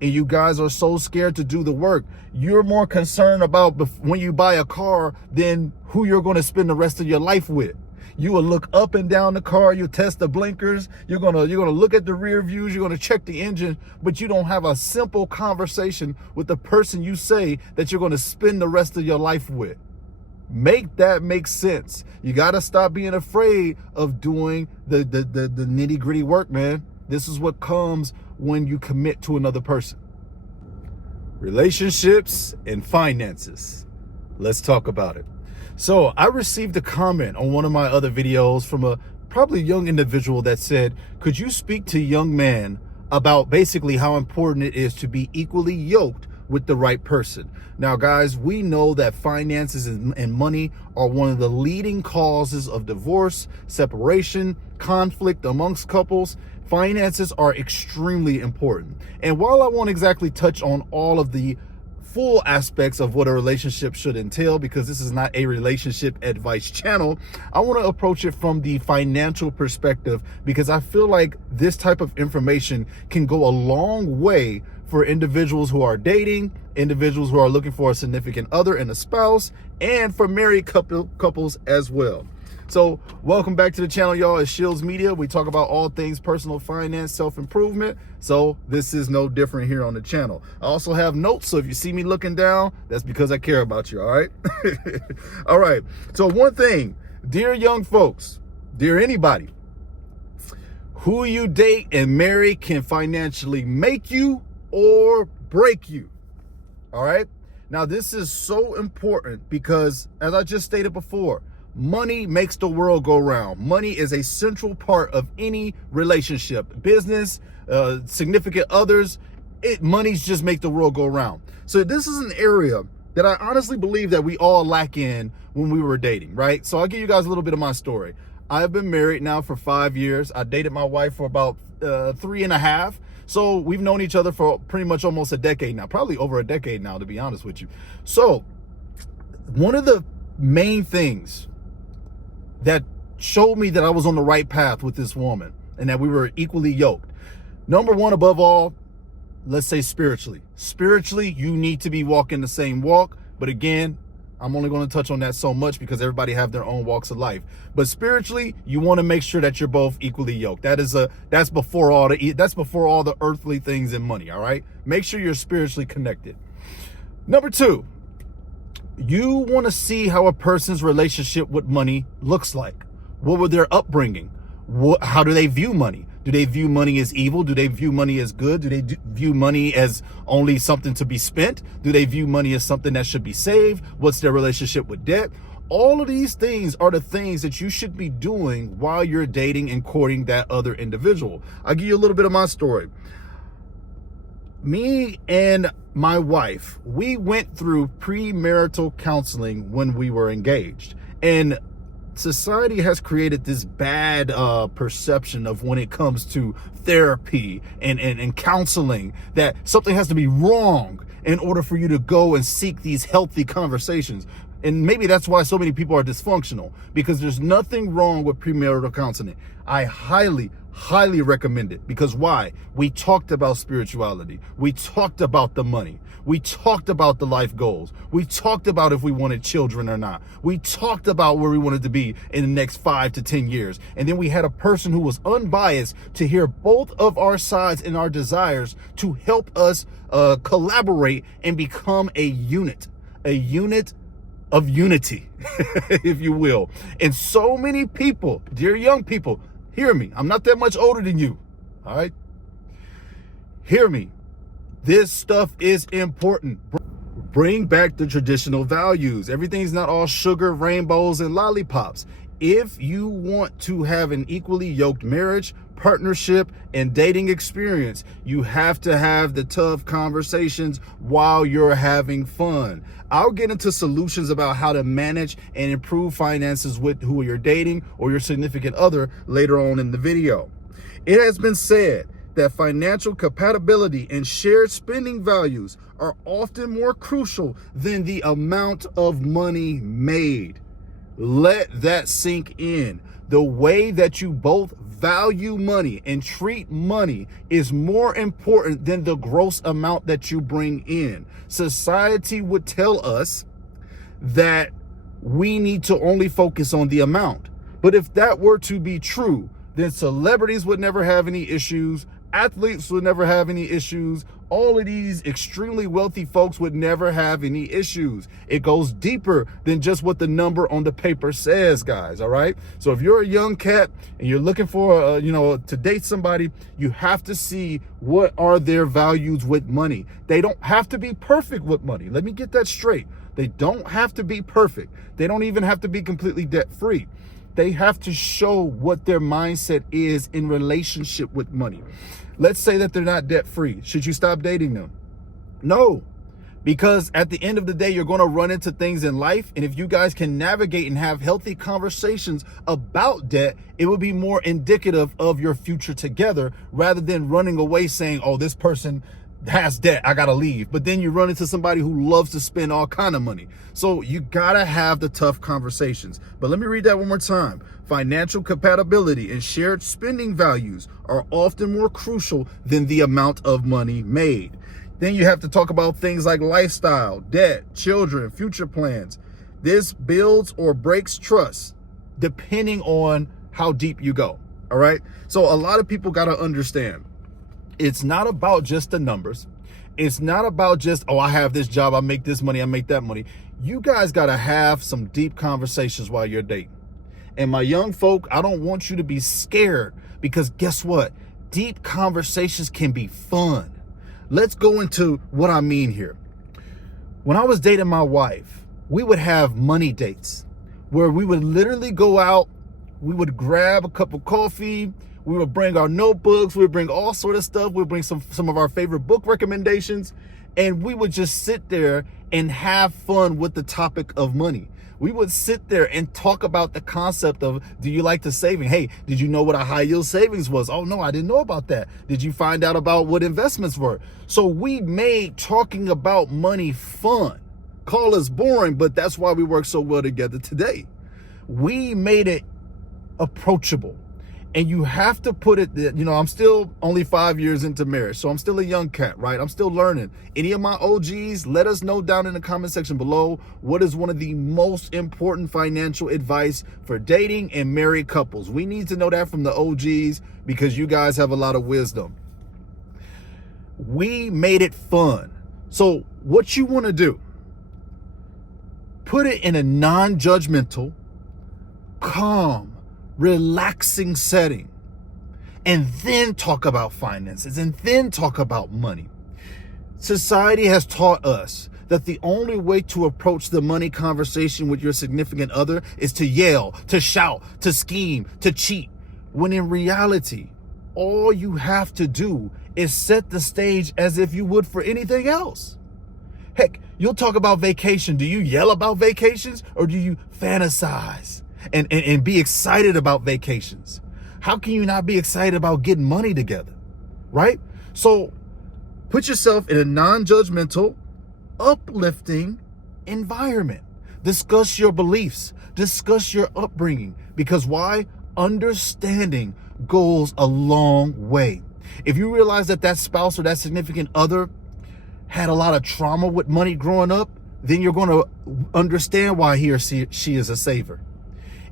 and you guys are so scared to do the work. You're more concerned about when you buy a car than who you're going to spend the rest of your life with. You will look up and down the car, you test the blinkers, you're gonna look at the rear views, you're gonna check the engine, but you don't have a simple conversation with the person you say that you're gonna spend the rest of your life with. Make that make sense. You gotta stop being afraid of doing the nitty-gritty work, man. This is what comes when you commit to another person. Relationships and finances. Let's talk about it. So I received a comment on one of my other videos from a probably young individual that said, could you speak to young men about basically how important it is to be equally yoked with the right person? Now, guys, we know that finances and money are one of the leading causes of divorce, separation, conflict amongst couples. Finances are extremely important. And while I won't exactly touch on all of the full aspects of what a relationship should entail, because this is not a relationship advice channel, I want to approach it from the financial perspective, because I feel like this type of information can go a long way for individuals who are dating, individuals who are looking for a significant other and a spouse, and for married couples as well. So welcome back to the channel, y'all. It's Shields Media. We talk about all things personal finance, self-improvement. So this is no different here on the channel. I also have notes, so if you see me looking down, that's because I care about you, all right? All right. So one thing, dear young folks, dear anybody, who you date and marry can financially make you or break you, all right? Now, this is so important because, as I just stated before, money makes the world go round. Money is a central part of any relationship, business, significant others. Money's just make the world go round. So this is an area that I honestly believe that we all lack in when we were dating, right? So I'll give you guys a little bit of my story. I've been married now for 5 years. I dated my wife for about 3.5. So we've known each other for pretty much almost a decade now, probably over a decade now, to be honest with you. So one of the main things that showed me that I was on the right path with this woman and that we were equally yoked. Number one, above all, let's say spiritually. Spiritually, you need to be walking the same walk. But again, I'm only going to touch on that so much because everybody have their own walks of life. But spiritually, you want to make sure that you're both equally yoked. That's before all the earthly things and money, all right? Make sure you're spiritually connected. Number two, you want to see how a person's relationship with money looks like. What were their upbringing? How do they view money? Do they view money as evil? Do they view money as good? Do they view money as only something to be spent? Do they view money as something that should be saved? What's their relationship with debt? All of these things are the things that you should be doing while you're dating and courting that other individual. I'll give you a little bit of my story. Me and my wife, we went through premarital counseling when we were engaged. And society has created this bad perception of when it comes to therapy and counseling, that something has to be wrong in order for you to go and seek these healthy conversations. And maybe that's why so many people are dysfunctional, because there's nothing wrong with premarital counseling. I highly recommend it. Because why? We talked about spirituality. We talked about the money. We talked about the life goals. We talked about if we wanted children or not. We talked about where we wanted to be in the next 5 to 10 years. And then we had a person who was unbiased to hear both of our sides and our desires to help us collaborate and become a unit of unity, if you will. And so many people, dear young people, hear me. I'm not that much older than you. All right. Hear me. This stuff is important. Bring back the traditional values. Everything's not all sugar, rainbows, and lollipops. If you want to have an equally yoked marriage, partnership, and dating experience, you have to have the tough conversations while you're having fun. I'll get into solutions about how to manage and improve finances with who you're dating or your significant other later on in the video. It has been said that financial compatibility and shared spending values are often more crucial than the amount of money made. Let that sink in. The way that you both value money and treat money is more important than the gross amount that you bring in. Society would tell us that we need to only focus on the amount. But if that were to be true, then celebrities would never have any issues. Athletes would never have any issues. All of these extremely wealthy folks would never have any issues. It goes deeper than just what the number on the paper says, guys, all right? So if you're a young cat and you're looking for, to date somebody, you have to see what are their values with money. They don't have to be perfect with money. Let me get that straight. They don't have to be perfect. They don't even have to be completely debt-free. They have to show what their mindset is in relationship with money. Let's say that they're not debt-free. Should you stop dating them? No, because at the end of the day, you're going to run into things in life. And if you guys can navigate and have healthy conversations about debt, it would be more indicative of your future together rather than running away saying, oh, this person has debt, I gotta leave. But then you run into somebody who loves to spend all kind of money. So you gotta have the tough conversations. But let me read that one more time. Financial compatibility and shared spending values are often more crucial than the amount of money made. Then you have to talk about things like lifestyle, debt, children, future plans. This builds or breaks trust depending on how deep you go. All right. So a lot of people gotta understand, it's not about just the numbers. It's not about just, oh, I have this job, I make this money, I make that money. You guys got to have some deep conversations while you're dating. And my young folk, I don't want you to be scared because guess what? Deep conversations can be fun. Let's go into what I mean here. When I was dating my wife, we would have money dates where we would literally go out, we would grab a cup of coffee, we would bring our notebooks, we would bring all sort of stuff, we would bring some of our favorite book recommendations, and we would just sit there and have fun with the topic of money. We would sit there and talk about the concept of, do you like the saving? Hey, did you know what a high yield savings was? Oh no, I didn't know about that. Did you find out about what investments were? So we made talking about money fun. Call us boring, but that's why we work so well together today. We made it approachable. And you have to put it, I'm still only 5 years into marriage, so I'm still a young cat, right? I'm still learning. Any of my OGs, let us know down in the comment section below, what is one of the most important financial advice for dating and married couples? We need to know that from the OGs because you guys have a lot of wisdom. We made it fun. So what you want to do, put it in a non-judgmental, calm, relaxing setting, and then talk about finances and then talk about money. Society has taught us that the only way to approach the money conversation with your significant other is to yell, to shout, to scheme, to cheat, when in reality, all you have to do is set the stage as if you would for anything else. Heck, you'll talk about vacation. Do you yell about vacations or do you fantasize and be excited about vacations? How can you not be excited about getting money together, right? So put yourself in a non-judgmental, uplifting environment. Discuss your beliefs, discuss your upbringing, because why? Understanding goes a long way. If you realize that that spouse or that significant other had a lot of trauma with money growing up, then you're going to understand why he or she is a saver.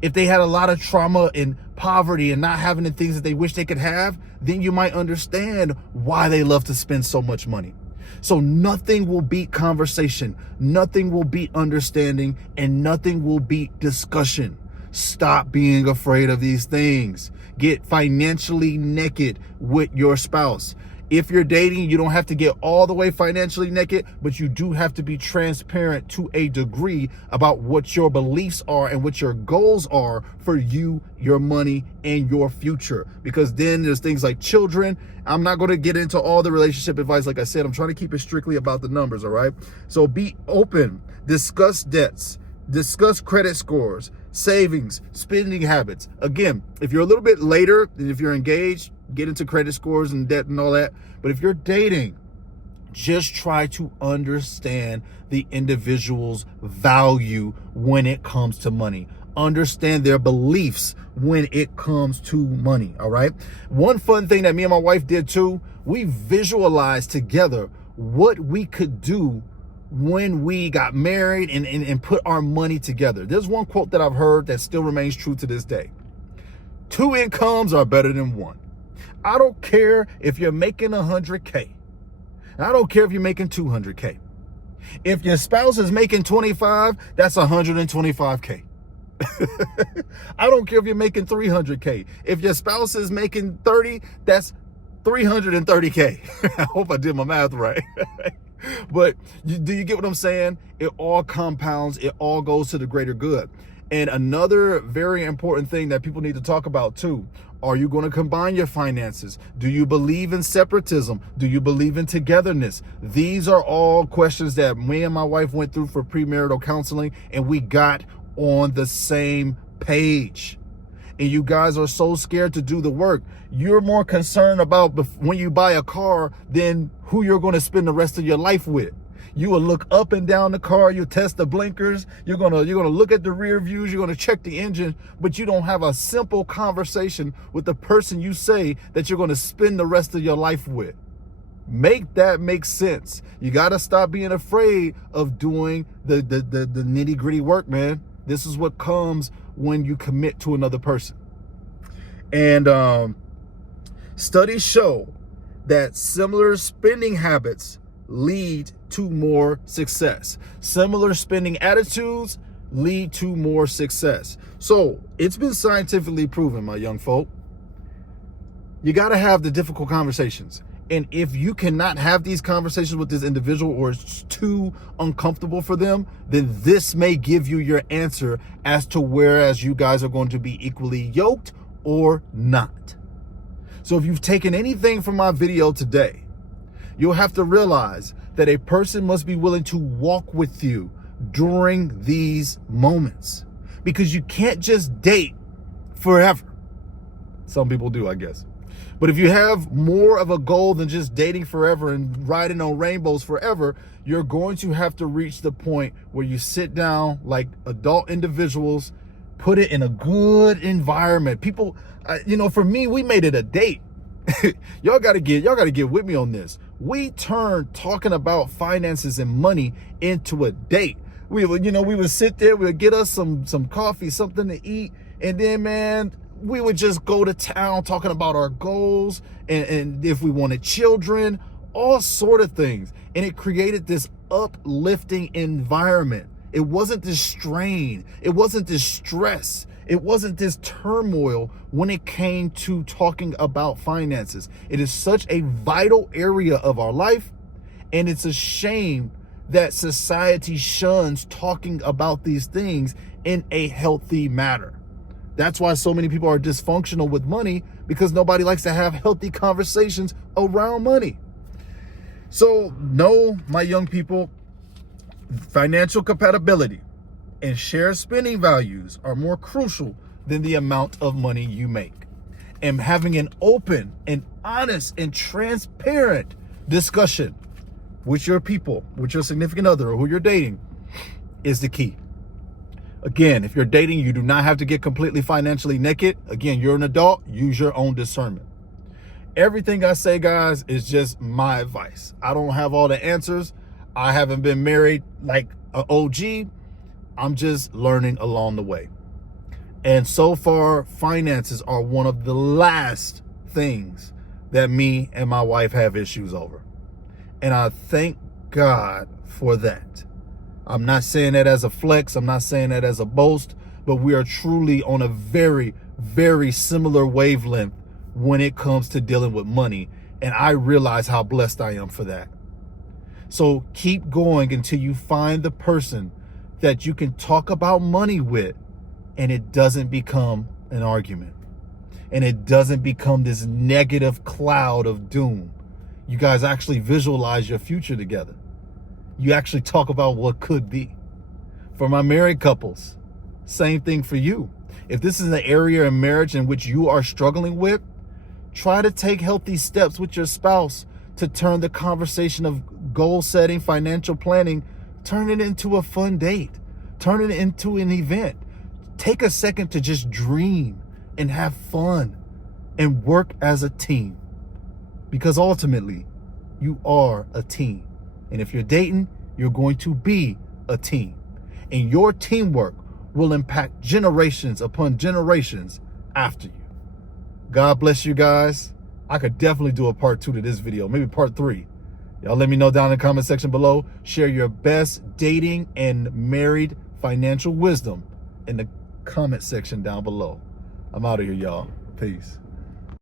If they had a lot of trauma in poverty and not having the things that they wish they could have, then you might understand why they love to spend so much money. So nothing will beat conversation, nothing will beat understanding, and nothing will beat discussion. Stop being afraid of these things. Get financially naked with your spouse. If you're dating, you don't have to get all the way financially naked, but you do have to be transparent to a degree about what your beliefs are and what your goals are for you, your money, and your future. Because then there's things like children. I'm not going to get into all the relationship advice. Like I said, I'm trying to keep it strictly about the numbers, all right? So be open, discuss debts, discuss credit scores, savings, spending habits. Again, if you're a little bit later, and if you're engaged, get into credit scores and debt and all that. But if you're dating, just try to understand the individual's value when it comes to money. understand their beliefs when it comes to money. All right. One fun thing that me and my wife did too, we visualized together what we could do when we got married and put our money together. There's one quote that I've heard that still remains true to this day. 2 incomes are better than 1. I don't care if you're making 100K. I don't care if you're making 200K. If your spouse is making 25, that's 125K. I don't care if you're making 300K. If your spouse is making 30, that's 330K. I hope I did my math right. But do you get what I'm saying? It all compounds. It all goes to the greater good. And another very important thing that people need to talk about too, are you going to combine your finances? Do you believe in separatism? Do you believe in togetherness? These are all questions that me and my wife went through for premarital counseling, and we got on the same page. And you guys are so scared to do the work. You're more concerned about when you buy a car than who you're going to spend the rest of your life with. You will look up and down the car, you test the blinkers, you're gonna look at the rear views, you're gonna check the engine, but you don't have a simple conversation with the person you say that you're gonna spend the rest of your life with. Make that make sense. You gotta stop being afraid of doing the nitty-gritty work, man. This is what comes when you commit to another person. And studies show that similar spending habits lead to more success. Similar spending attitudes lead to more success. So it's been scientifically proven, my young folk, you got to have the difficult conversations. And if you cannot have these conversations with this individual, or it's too uncomfortable for them, then this may give you your answer as to whereas you guys are going to be equally yoked or not. So if you've taken anything from my video today, you'll have to realize that a person must be willing to walk with you during these moments, because you can't just date forever. Some people do, I guess. But if you have more of a goal than just dating forever and riding on rainbows forever, you're going to have to reach the point where you sit down like adult individuals, put it in a good environment. People, for me, we made it a date. Y'all gotta get with me on this. We turned talking about finances and money into a date. We would sit there, we would get us some coffee, something to eat, and then, man, we would just go to town talking about our goals and if we wanted children, all sort of things. And it created this uplifting environment. It wasn't this strain. It wasn't this stress. It wasn't this turmoil when it came to talking about finances. It is such a vital area of our life, and it's a shame that society shuns talking about these things in a healthy manner. That's why so many people are dysfunctional with money, because nobody likes to have healthy conversations around money. So no, my young people, financial compatibility and shared spending values are more crucial than the amount of money you make. And having an open and honest and transparent discussion with your people, with your significant other or who you're dating, is the key. Again, if you're dating, you do not have to get completely financially naked. Again, you're an adult, use your own discernment. Everything I say, guys, is just my advice. I don't have all the answers. I haven't been married like an OG. I'm just learning along the way. And so far, finances are one of the last things that me and my wife have issues over. And I thank God for that. I'm not saying that as a flex. I'm not saying that as a boast, but we are truly on a very, very similar wavelength when it comes to dealing with money. And I realize how blessed I am for that. So keep going until you find the person that you can talk about money with, and it doesn't become an argument, and it doesn't become this negative cloud of doom. You guys actually visualize your future together. You actually talk about what could be. For my married couples, same thing for you. If this is an area in marriage in which you are struggling with, try to take healthy steps with your spouse to turn the conversation of goal setting, financial planning, turn it into a fun date. Turn it into an event. Take a second to just dream and have fun and work as a team, because ultimately you are a team. And if you're dating, you're going to be a team, and your teamwork will impact generations upon generations after you. God bless you guys. I could definitely do a part 2 to this video, maybe part 3. Y'all let me know down in the comment section below. Share your best dating and married financial wisdom in the comment section down below. I'm out of here, y'all. Peace.